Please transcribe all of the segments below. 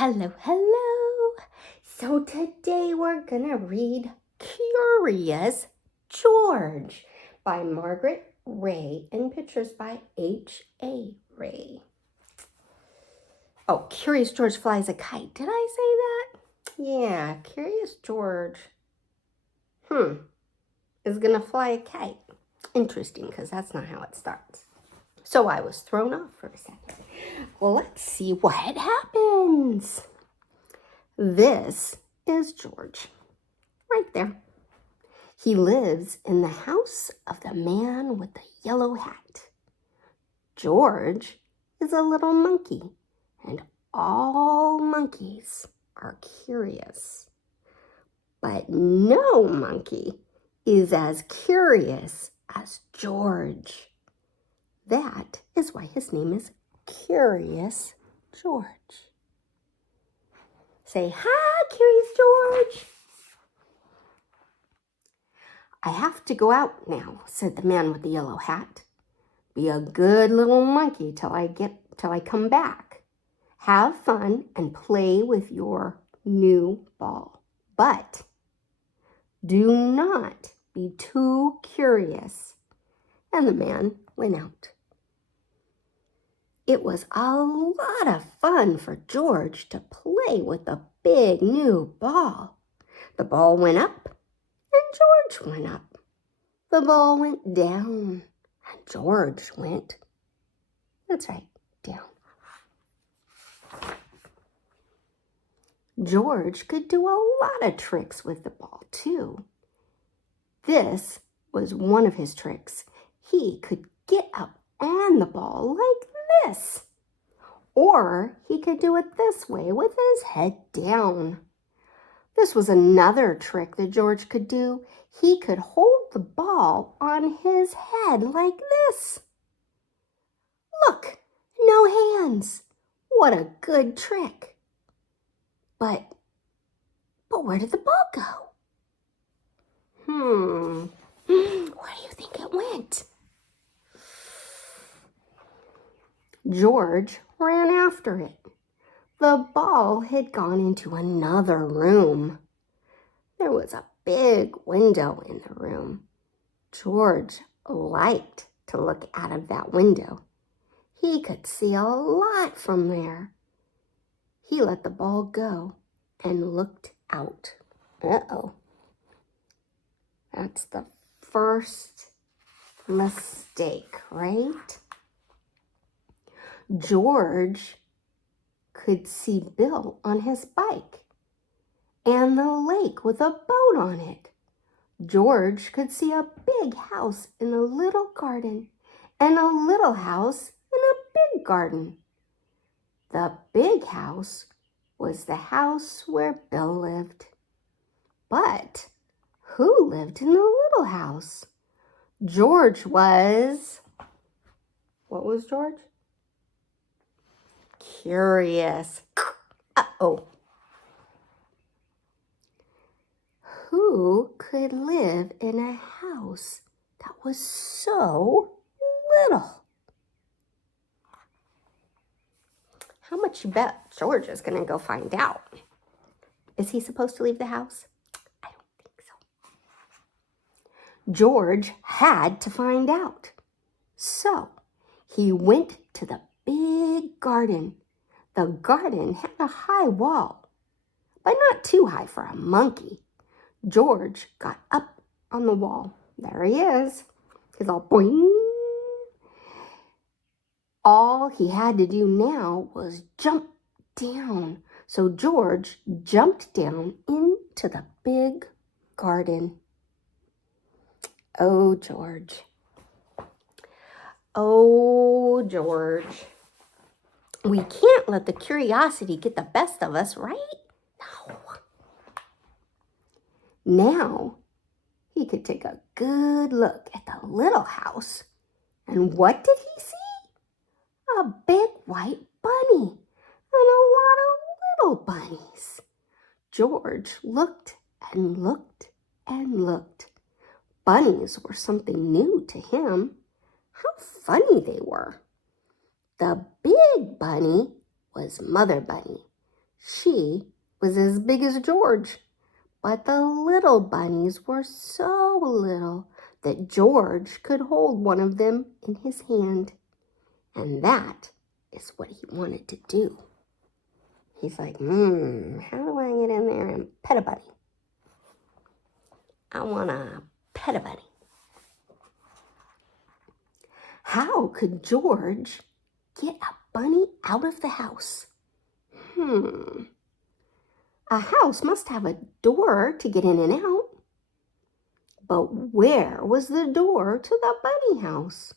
Hello, hello. So today we're gonna read Curious George by Margaret Ray and pictures by H.A. Ray. Oh, Curious George flies a kite. Did I say that? Yeah, Curious George is gonna fly a kite. Interesting, because that's not how it starts. So I was thrown off for a second. Well, let's see what happens. This is George, right there. He lives in the house of the man with the yellow hat. George is a little monkey, and all monkeys are curious. But no monkey is as curious as George. That is why his name is Curious George. Say, hi, Curious George. I have to go out now, said the man with the yellow hat. Be a good little monkey till I come back. Have fun and play with your new ball. But do not be too curious. And the man went out. It was a lot of fun for George to play with the big new ball. The ball went up and George went up. The ball went down and George went, that's right, down. George could do a lot of tricks with the ball too. This was one of his tricks. He could get up on the ball like this. Or he could do it this way with his head down. This was another trick that George could do. He could hold the ball on his head like this. Look, no hands. What a good trick. But where did the ball go? Where do you think it went? George ran after it. The ball had gone into another room. There was a big window in the room. George liked to look out of that window. He could see a lot from there. He let the ball go and looked out. Uh-oh. That's the first mistake, right? George could see Bill on his bike and the lake with a boat on it. George could see a big house in a little garden and a little house in a big garden. The big house was the house where Bill lived. But who lived in the little house? George was... What was George? Curious. Uh-oh. Who could live in a house that was so little? How much you bet George is going to go find out? Is he supposed to leave the house? I don't think so. George had to find out. So he went to the big garden. The garden had a high wall, but not too high for a monkey. George got up on the wall. There he is. He's all boing. All he had to do now was jump down. So George jumped down into the big garden. Oh, George. Oh, George. We can't let the curiosity get the best of us, right? No. Now, he could take a good look at the little house. And what did he see? A big white bunny and a lot of little bunnies. George looked and looked and looked. Bunnies were something new to him. How funny they were. The big bunny was Mother Bunny. She was as big as George, but the little bunnies were so little that George could hold one of them in his hand. And that is what he wanted to do. He's like, how do I get in there and pet a bunny? I want to pet a bunny. How could George get a bunny out of the house? A house must have a door to get in and out. But where was the door to the bunny house?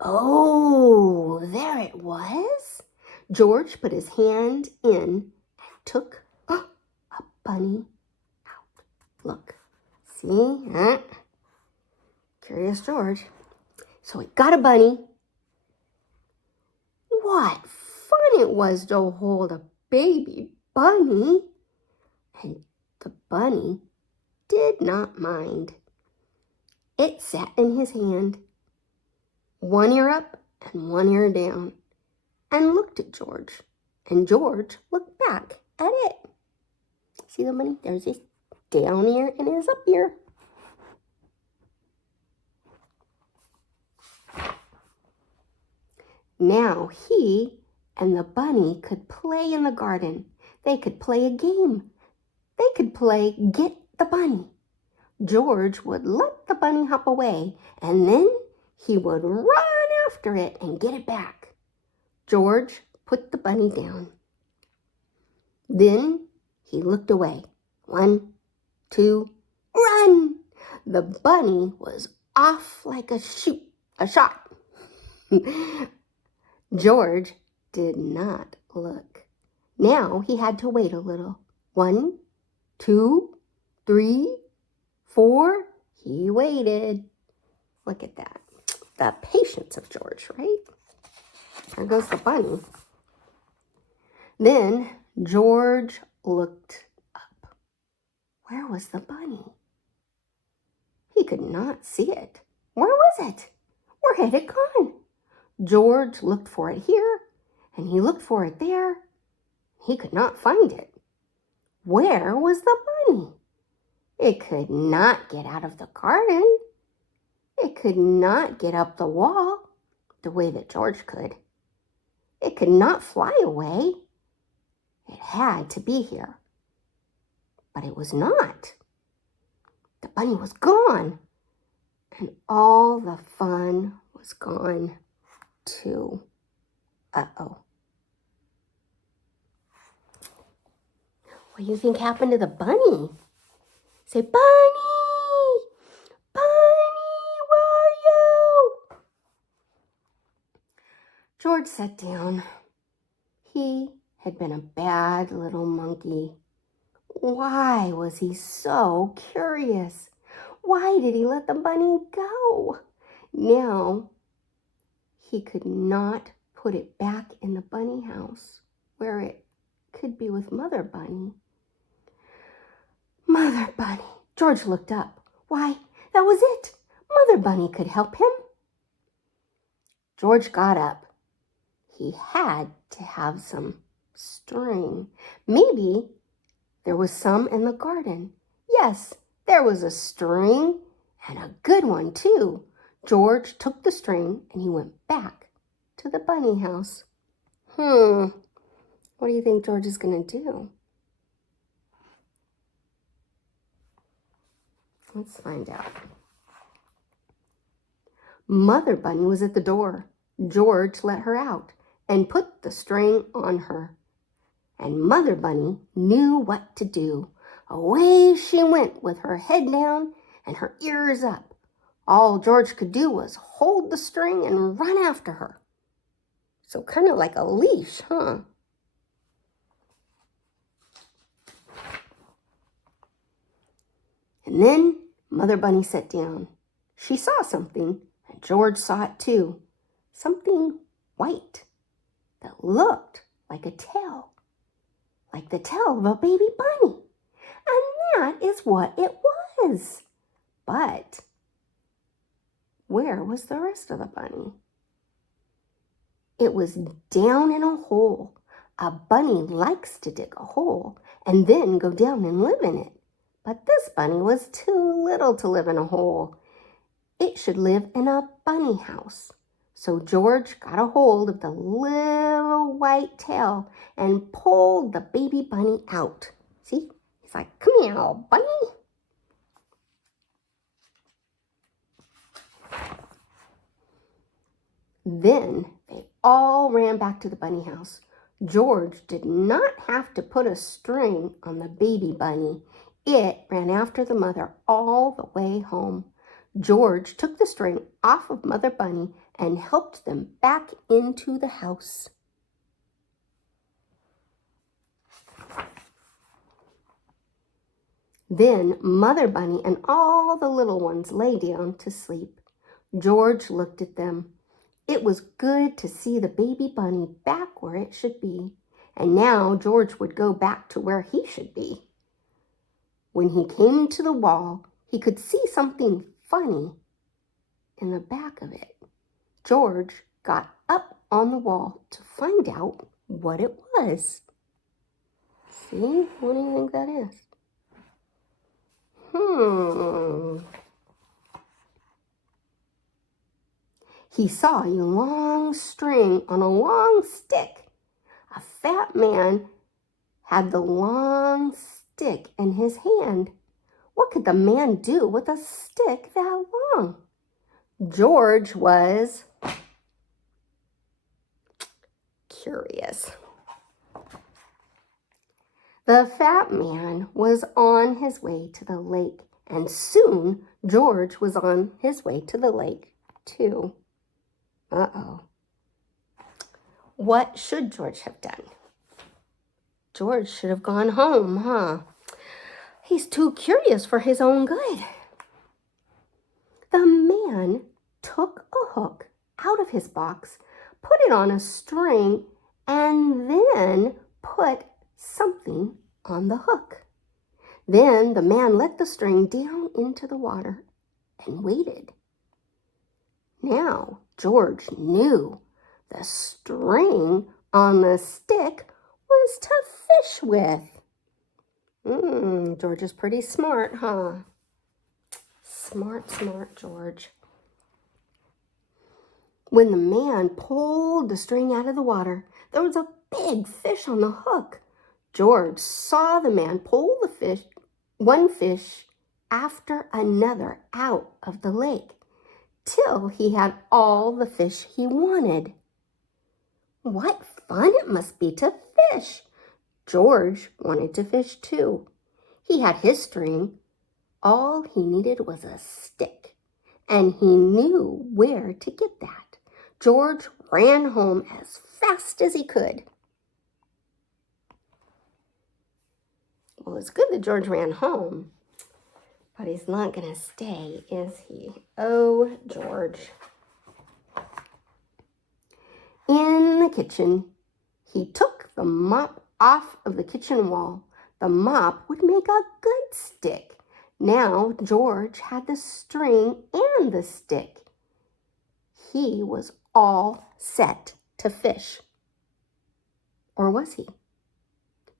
Oh, there it was. George put his hand in and took a bunny out. Look, see? Curious George. So he got a bunny. What fun it was to hold a baby bunny. And the bunny did not mind. It sat in his hand, one ear up and one ear down, and looked at George. And George looked back at it. See the bunny? There's his down ear and his up ear. Now he and the bunny could play in the garden. They could play a game. They could play Get the Bunny. George would let the bunny hop away, and then he would run after it and get it back. George put the bunny down. Then he looked away. 1, 2, run! The bunny was off like a shot. George did not look. Now he had to wait a little. 1, 2, 3, 4. He waited. Look at that. The patience of George, right? There goes the bunny. Then George looked up. Where was the bunny? He could not see it. Where was it? Where had it gone? George looked for it here, and he looked for it there. He could not find it. Where was the bunny? It could not get out of the garden. It could not get up the wall the way that George could. It could not fly away. It had to be here. But it was not. The bunny was gone. And all the fun was gone too. Uh-oh. What do you think happened to the bunny? Say, Bunny! Bunny, where are you? George sat down. He had been a bad little monkey. Why was he so curious? Why did he let the bunny go? Now, he could not put it back in the bunny house where it could be with Mother Bunny. Mother Bunny. George looked up. Why, that was it. Mother Bunny could help him. George got up. He had to have some string. Maybe there was some in the garden. Yes, there was a string, and a good one too. George took the string and he went back to the bunny house. What do you think George is going to do? Let's find out. Mother Bunny was at the door. George let her out and put the string on her. And Mother Bunny knew what to do. Away she went with her head down and her ears up. All George could do was hold the string and run after her. So kind of like a leash, huh? And then Mother Bunny sat down. She saw something, and George saw it too. Something white that looked like a tail, like the tail of a baby bunny. And that is what it was. But where was the rest of the bunny? It was down in a hole A bunny likes to dig a hole and then go down and live in it. But this bunny was too little to live in a hole. It should live in a bunny house. So George got a hold of the little white tail and pulled the baby bunny out. See? He's like, come here, little bunny. Then they all ran back to the bunny house. George did not have to put a string on the baby bunny. It ran after the mother all the way home. George took the string off of Mother Bunny and helped them back into the house. Then Mother Bunny and all the little ones lay down to sleep. George looked at them. It was good to see the baby bunny back where it should be, and now George would go back to where he should be. When he came to the wall, he could see something funny in the back of it. George got up on the wall to find out what it was. See? What do you think that is? He saw a long string on a long stick. A fat man had the long stick in his hand. What could the man do with a stick that long? George was curious. The fat man was on his way to the lake, and soon George was on his way to the lake too. What should George have done? George should have gone home, He's too curious for his own good. The man took a hook out of his box, put it on a string, and then put something on the hook. Then the man let the string down into the water and waited. Now George knew the string on the stick was to fish with. George is pretty smart, Smart George. When the man pulled the string out of the water, there was a big fish on the hook. George saw the man pull one fish after another out of the lake, till he had all the fish he wanted. What fun it must be to fish! George wanted to fish too. He had his string. All he needed was a stick, and he knew where to get that. George ran home as fast as he could. Well, it's good that George ran home, but he's not going to stay, is he? Oh, George. In the kitchen, he took the mop off of the kitchen wall. The mop would make a good stick. Now George had the string and the stick. He was all set to fish. Or was he?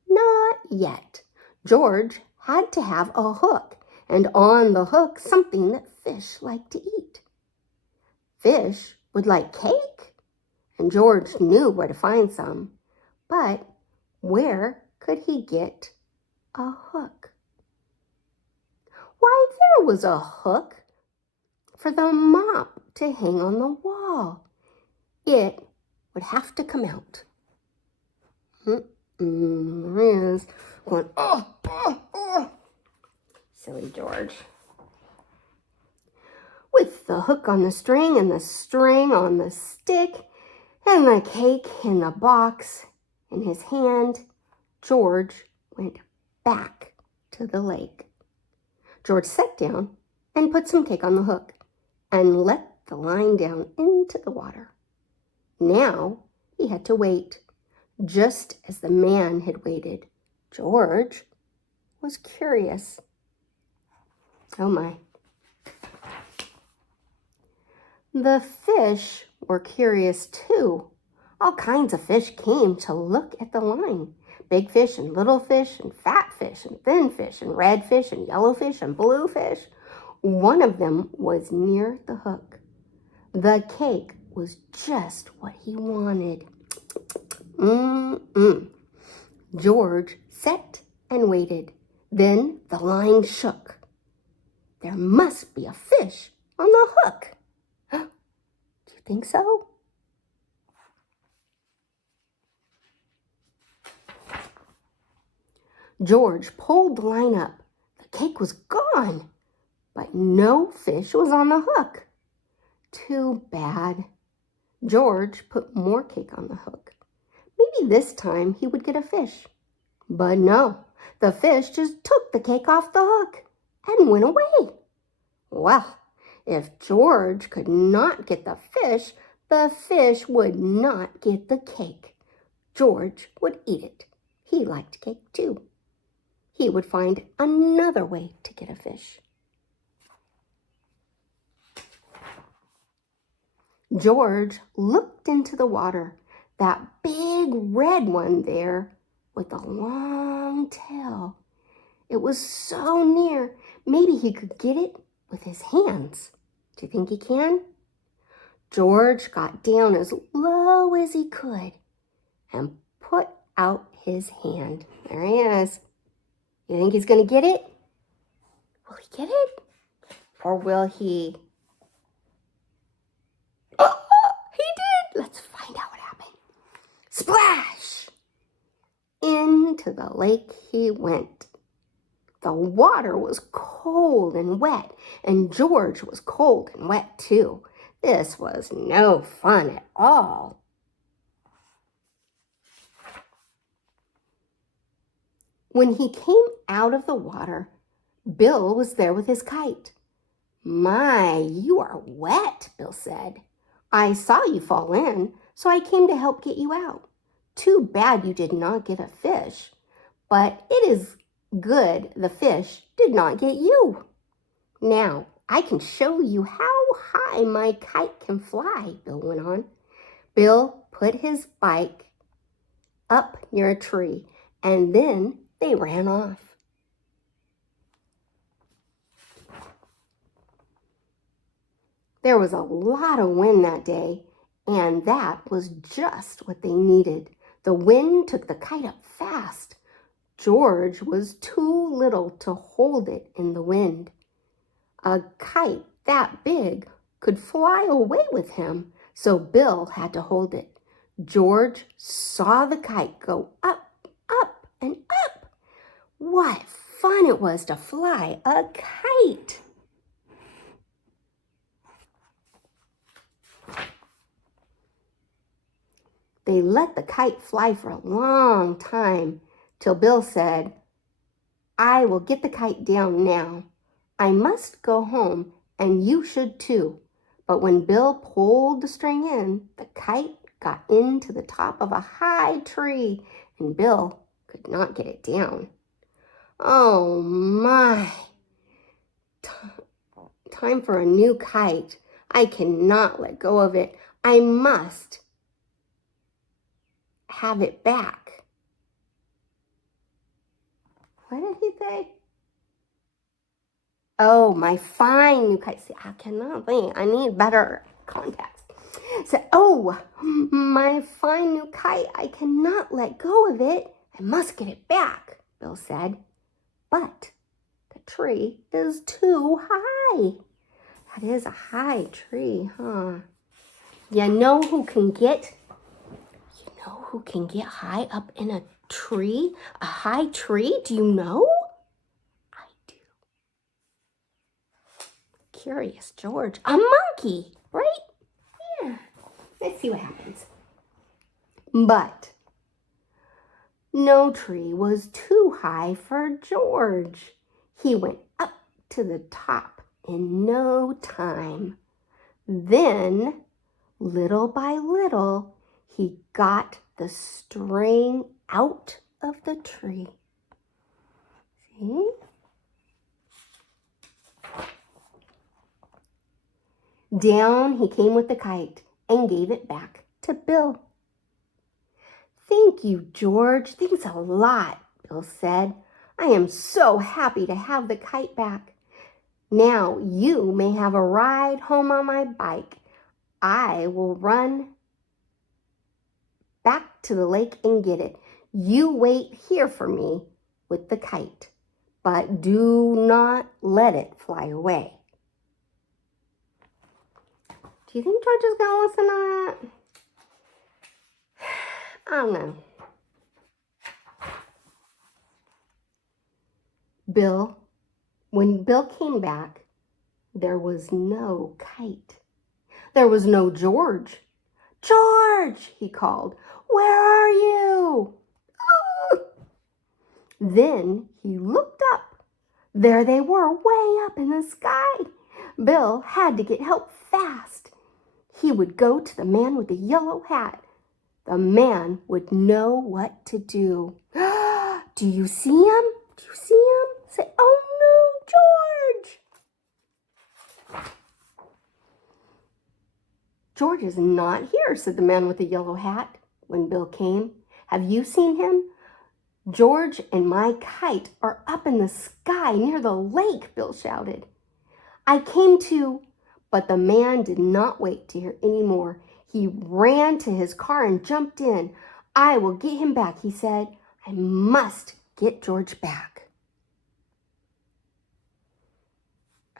Not yet. George had to have a hook, and on the hook something that fish like to eat. Fish would like cake, and George knew where to find some. But where could he get a hook? Why, there was a hook for the mop to hang on the wall. It would have to come out. There he is, going, Silly George. With the hook on the string and the string on the stick and the cake in the box in his hand, George went back to the lake. George sat down and put some cake on the hook and let the line down into the water. Now he had to wait, just as the man had waited. George was curious. Oh my. The fish were curious too. All kinds of fish came to look at the line. Big fish and little fish and fat fish and thin fish and red fish and yellow fish and blue fish. One of them was near the hook. The cake was just what he wanted. George sat and waited. Then the line shook. There must be a fish on the hook. Do you think so? George pulled the line up. The cake was gone, but no fish was on the hook. Too bad. George put more cake on the hook. Maybe this time he would get a fish. But no, the fish just took the cake off the hook and went away. Well, if George could not get the fish would not get the cake. George would eat it. He liked cake too. He would find another way to get a fish. George looked into the water, that big red one there with a long tail. It was so near, maybe he could get it with his hands. Do you think he can? George got down as low as he could and put out his hand. There he is. You think he's going to get it? Will he get it? Or will he? Oh, he did. Let's find out what happened. Splash! Into the lake he went. The water was cold and wet, and George was cold and wet too. This was no fun at all. When he came out of the water, Bill was there with his kite. My, you are wet, Bill said. I saw you fall in, so I came to help get you out. Too bad you did not get a fish, but it is good the fish did not get you. Now, I can show you how high my kite can fly, Bill went on. Bill put his bike up near a tree, and then they ran off. There was a lot of wind that day, and that was just what they needed. The wind took the kite up fast. George was too little to hold it in the wind. A kite that big could fly away with him, so Bill had to hold it. George saw the kite go up, up, and up. What fun it was to fly a kite! They let the kite fly for a long time, till Bill said, I will get the kite down now. I must go home, and you should too. But when Bill pulled the string in, the kite got into the top of a high tree, and Bill could not get it down. Oh my! Time for a new kite. I cannot let go of it. I must have it back. What did he say? Oh, my fine new kite. See, I cannot think. I need better context. So, oh, my fine new kite. I cannot let go of it. I must get it back, Bill said. But the tree is too high. That is a high tree, huh? You know who can get high up in a tree? A high tree? Do you know? I do. Curious George. A monkey, right? Yeah. Let's see what happens. But no tree was too high for George. He went up to the top in no time. Then, little by little, he got the string out of the tree. See? Down he came with the kite and gave it back to Bill. Thank you, George. Thanks a lot, Bill said. I am so happy to have the kite back. Now you may have a ride home on my bike. I will run back to the lake and get it. You wait here for me with the kite, but do not let it fly away. Do you think George is going to listen to that? I don't know. When Bill came back, there was no kite. There was no George. George, he called, where are you? Oh. Then he looked up. There they were, way up in the sky. Bill had to get help fast. He would go to the man with the yellow hat. The man would know what to do. Do you see him? Do you see him? Say, oh no, George. George is not here, said the man with the yellow hat when Bill came. Have you seen him? George and my kite are up in the sky near the lake, Bill shouted. I came too, but the man did not wait to hear any more. He ran to his car and jumped in. I will get him back, he said. I must get George back.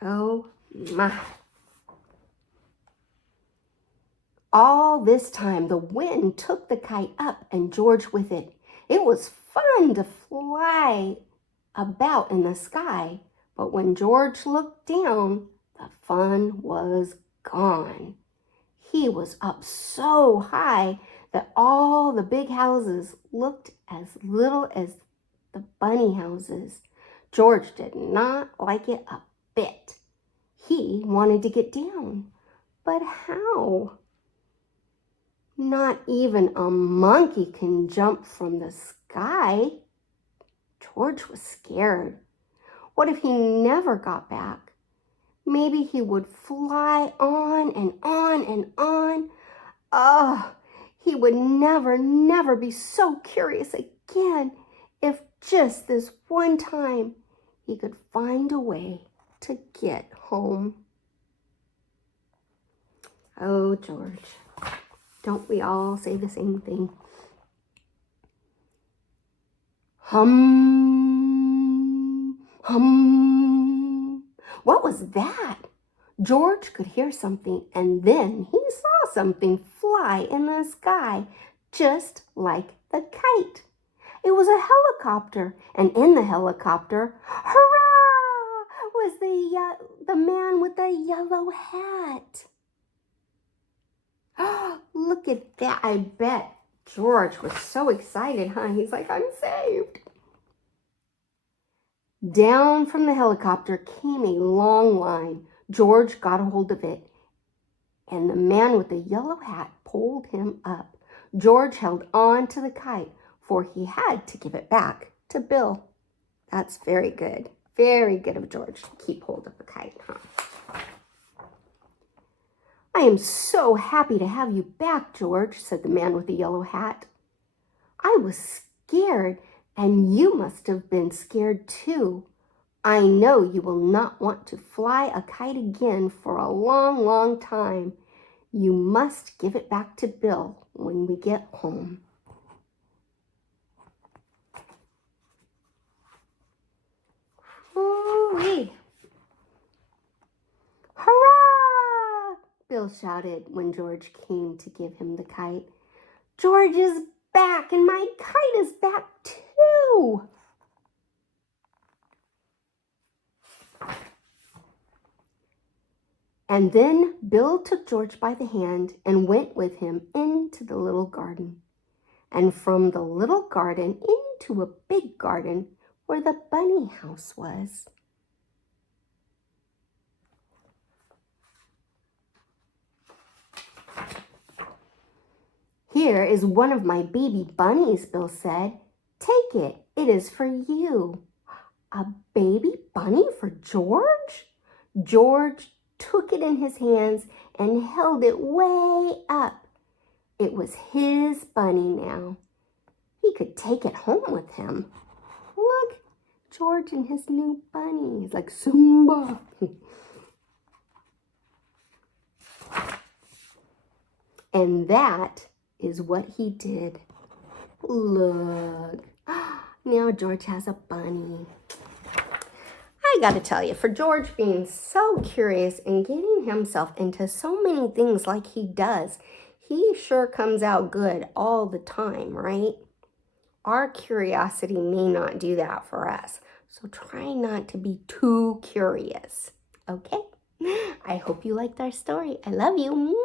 Oh my. All this time, the wind took the kite up and George with it. It was fun to fly about in the sky, but when George looked down, the fun was gone. He was up so high that all the big houses looked as little as the bunny houses. George did not like it a bit. He wanted to get down, but how? Not even a monkey can jump from the sky. George was scared. What if he never got back? Maybe he would fly on and on and on. Oh, he would never be so curious again if just this one time he could find a way to get home. Oh, George. Don't we all say the same thing? Hum, hum. What was that? George could hear something, and then he saw something fly in the sky, just like the kite. It was a helicopter, and in the helicopter, hurrah, was the man with the yellow hat. Look at that. I bet George was so excited, huh? He's like, I'm saved. Down from the helicopter came a long line. George got a hold of it, and the man with the yellow hat pulled him up. George held on to the kite, for he had to give it back to Bill. That's very good. Very good of George to keep hold of the kite, huh? I am so happy to have you back, George, said the man with the yellow hat. I was scared, and you must have been scared too. I know you will not want to fly a kite again for a long time. You must give it back to Bill when we get home. Hooray! Hurrah! Bill shouted when George came to give him the kite. George is back, and my kite is back too. And then Bill took George by the hand and went with him into the little garden. And from the little garden into a big garden where the bunny house was. Here is one of my baby bunnies, Bill said. Take it. It is for you. A baby bunny for George? George took it in his hands and held it way up. It was his bunny now. he could take it home with him. Look, George and his new bunny. He's like, Simba. And that is what he did. Look. Now George has a bunny. I gotta tell you, for George being so curious and getting himself into so many things like he does, he sure comes out good all the time, right? Our curiosity may not do that for us. So try not to be too curious, okay? I hope you liked our story. I love you.